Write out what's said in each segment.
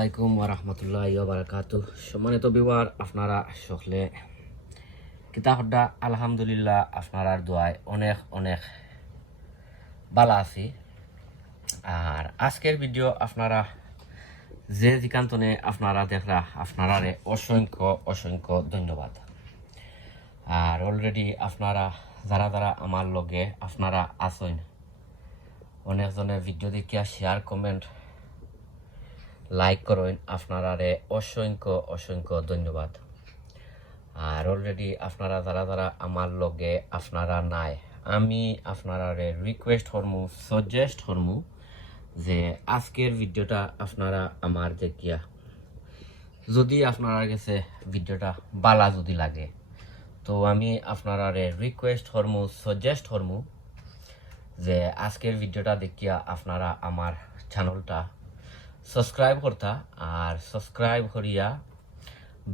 আলাইকুম ওরহমতুল্লাহ বারাকাতু সম্মানিত বিবার আপনারা সকলে কিতা হড্ডা আলহামদুলিল্লাহ আপনার দোয়ায় অনেক অনেক ভালো আছি। আর আজকের ভিডিও আপনারা যে দিকান্তনে আপনারা দেখরা আপনারা অসংখ্য অসংখ্য ধন্যবাদ। আর অলরেডি আপনারা, যারা যারা আমার লগে আপনারা আসেন অনেকজনে ভিডিও দেখিয়া শেয়ার কমেন্ট লাইক করেন, আপনারারে অসংখ্য অসংখ্য ধন্যবাদ। আর অলরেডি আপনারা যারা যারা আমার লগে আপনারা নাই, আমি আপনারারে রিকোয়েস্ট হরমু সাজেস্ট হরমু যে আজকের ভিডিওটা আপনারা আমার দেখিয়া যদি আপনারা কাছে ভিডিওটা বালা যদি লাগে, তো আমি আপনারারে রিকোয়েস্ট হরমু সাজেস্ট হরমু যে আজকের ভিডিওটা দেখিয়া আপনারা আমার চ্যানেলটা সাবস্ক্রাইব করতা আর সাবস্ক্রাইব করিয়া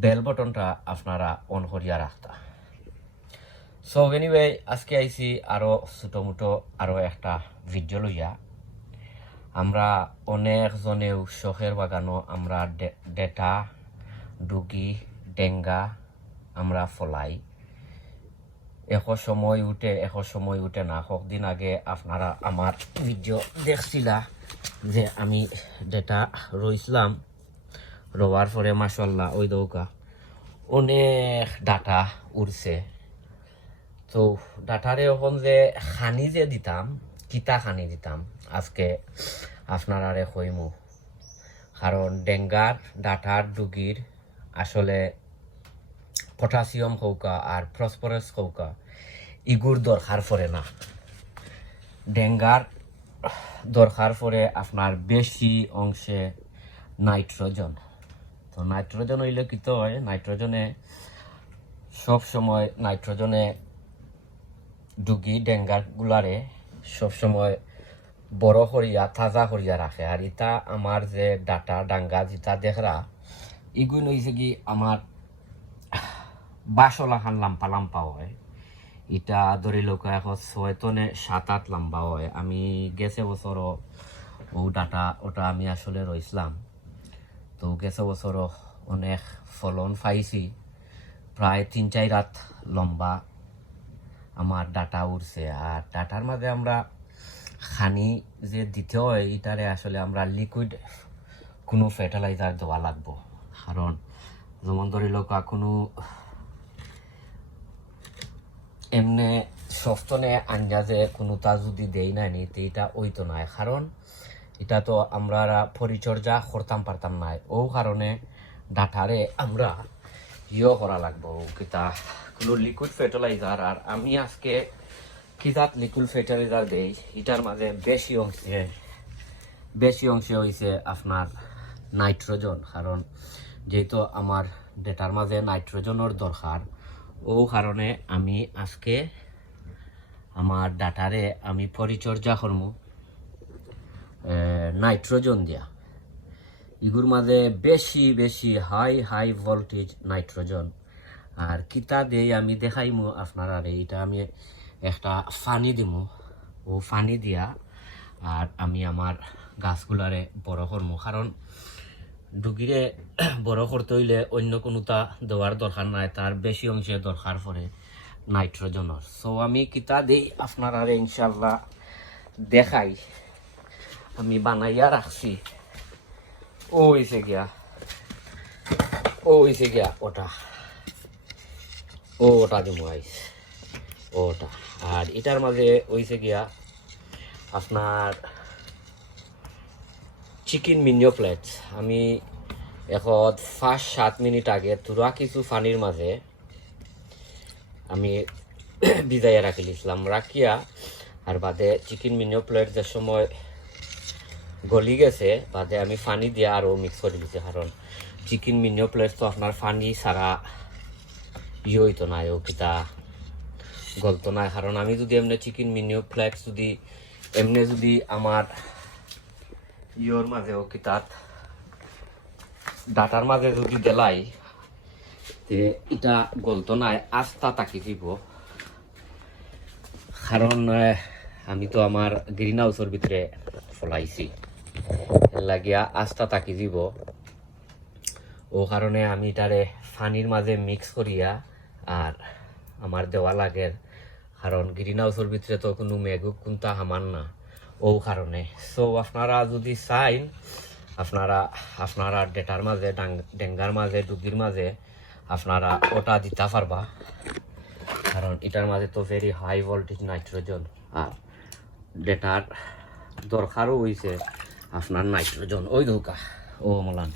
বেল বটনটা আপনারা অন করিয়া রাখতা। সো এনিওয়ে আজকে আইছি আরও ছোট মোটো আরও একটা ভিডিও লইয়া। আমরা অনেকজনেও শখের বাগানো, আমরা ডেটা, ডুগি, ডেঙ্গা, আমরা ফলাই। এশ সময় উঠে এশ সময় উঠে না দিন আগে আপনারা আমার ভিডিও দেখছিলা। যে আমি ডেটা রইছিলাম রোয়ার পরে মাসাল্লাহ ওই দৌকা অনেক ডাটা উড়ছে। তো ডাটারে এখন যে খানি যে দিতাম, কিতা খানি দিতাম, আজকে আপনারারে কইমু। কারণ ডেঙ্গার, ডাটার ডুগির আসলে পটাশিয়াম কৌকা আর ফসফরাস কৌকা ইগুর দরকার পড়ে না। ডেঙ্গার দরকার পড়ে আপনার বেশি অংশে নাইট্রোজেন। তো নাইট্রোজেন হইলে কি তো হয়? নাইট্রোজেনে সব সময় নাইট্রোজেনে ডুগি সব সময় বড় করিয়া, তাজা করিয়া রাখে। আর ইতা আমার যে ডাটা ডাঙ্গা যেটা দেখরা ইগুন হয়েছে কি আমার বাসলা খান লাম্পা লাম্পা হয়। ইটা ধরি লোক এখন ছয় টনে সাত আট লম্বা হয়। আমি গেছে বছর ও ডাটা, ওটা আমি আসলে রইছিলাম তো গেছে বছর অনেক ফলন পাইছি। প্রায় তিন চার রাত লম্বা আমার ডাটা উঠছে আর ডাটার মাঝে আমরা খানি যে দিতে হয় এটারে আসলে আমরা লিকুইড কোনো ফার্টিলাইজার দেওয়া লাগবো। কারণ, যেমন ধরি লোক, কোনো এমনে সফটনে আঞ্জাজে কোনোটা যদি দেই নাই নি তে এটা ওইতো নাই। কারণ এটা তো আমরা পরিচর্যা করতাম পারতাম নাই। ও কারণে ডাটারে আমরা ইয়ে করা লাগবো। কিতা কোনো লিকুইড ফার্টিলাইজার আর আমি আজকে কিতাত লিকুইড ফার্টিলাইজার দেই এটার মাঝে বেশি অংশে বেশি অংশে হয়েছে আপনার নাইট্রোজেন কারণ যেহেতু আমার ডেটার মাঝে নাইট্রোজেনের দরকার ও কারণে আমি আজকে আমার ডাটারে আমি পরিচর্যা করমু। নাইট্রোজেন দিয়া। ইগুর মাঝে বেশি বেশি হাই হাই ভোল্টেজ নাইট্রোজেন। আর কিতা দেই আমি দেখাইমু আপনারা এইটা আমি একটা ফানি দিমু। ও ফানি দিয়া আর আমি আমার গাছগুলারে বড় করমু। কারণ ডুগিরে বড় করতে হইলে অন্য কোনোটা দেওয়ার দরকার নাই, তার বেশি অংশে দরকার পড়ে নাইট্রোজেনের। সো আমি কিতা দেই আপনারা ইনশাল্লাহ দেখাই। আমি বানাইয়া রাখছি। ও হইছে গিয়া। ও হইছে গিয়া, ওটা। ও, ওটা দিব ওটা। আর এটার মাঝে হইছে গিয়া আপনার চিকেন মিনিও প্লেট আমি এখন পাঁচ সাত মিনিট আগে তুরা কিছু পানির মাঝে আমি বিদায় রাখি দিয়েছিলাম রাখিয়া আর বাদে চিকেন মিনিও প্লেট যে সময় গলি গেছে, বাদে আমি পানি দিয়ে আরও মিক্স করে দিয়েছি কারণ চিকেন মিনিও প্লেট তো আপনার পানি ছাড়া ইয়ে হইতো না ও কিতা গলতো না কারণ আমি যদি এমনি চিকেন মিনিও ফ্লেক্স যদি এমনি যদি আমার ইয়োর মাঝে ও কিতাত ডাটার মাঝে যদি দেলাই তে এটা গলতো নাই, আস্থা তাকি দিব। কারণ আমি তো আমার গ্রিন হাউসের ভিতরে ফলাইছি লাগিয়া আস্থা তাকি দিব। ও কারণে আমি এটারে পানির মাঝে মিক্স করিয়া আর আমার দেওয়া লাগে। কারণ গ্রিন হাউসের ভিতরে তো কোনো মেঘু কোনটা হামান না। ও কারণে। সো আপনারা যদি চাইন, আপনারা আপনারা ডেটার মাঝে ডেঙ্গার মাঝে, ডুগির মাঝে, আপনারা ওটা দিতে পারবা। কারণ এটার মাঝে তো ভেরি হাই ভোল্টেজ নাইট্রোজেন আর ডেটার দরকারও হয়েছে আপনার নাইট্রোজেন ওই ধোকা। ও মোলান।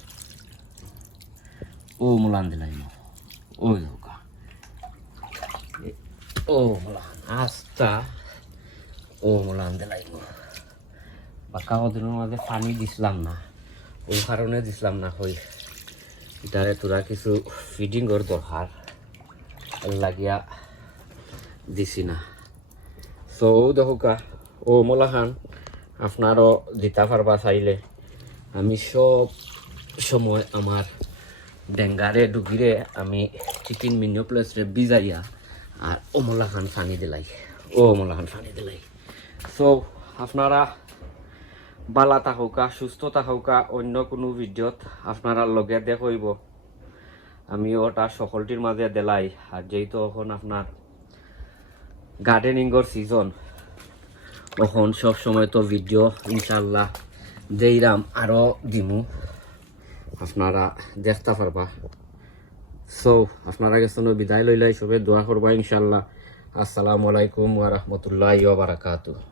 ও মোলান দিলাই ওই ধোকা। ও মোলান। আস্তা ও মোলান দিলাই বাক্কা কদিনের মাঝে পানি দিছিলাম না। ওই কারণে দিছিলাম না হই এটারে তোরা কিছু ফিডিংয়ের দরকার লাগিয়া দিছি না। সো দেখো কা ও মোলা খান আপনারও দিতে পারবা চাইলে। আমি সব সময় আমার ডেঙ্গারে ডুগিরে আমি চিকেন মিনিও প্লেসরে বিজাইয়া আর অমলা খান ফানি দিলাই। ও অমলা খান ফানি দিলাই। সো আপনারা বালা থাকুকা সুস্থ থাকুকা অন্য কোনো ভিডিওত আপনারা লগে দেখইব আমি ওটা সকলটির মাঝে দেলাই। আর যেহেতু এখন আপনার গার্ডেনিংয়ের সিজন তখন সব সময় তো ভিডিও ইনশাল্লাহ দেইরাম আরও দিমু। আপনারা দেখতে পারবা সো আপনারা গেছেন বিদায় লইলাই সবে দোয়া করবা ইনশাল্লাহ। আসসালামু আলাইকুম ওয়া বারাকাতুহু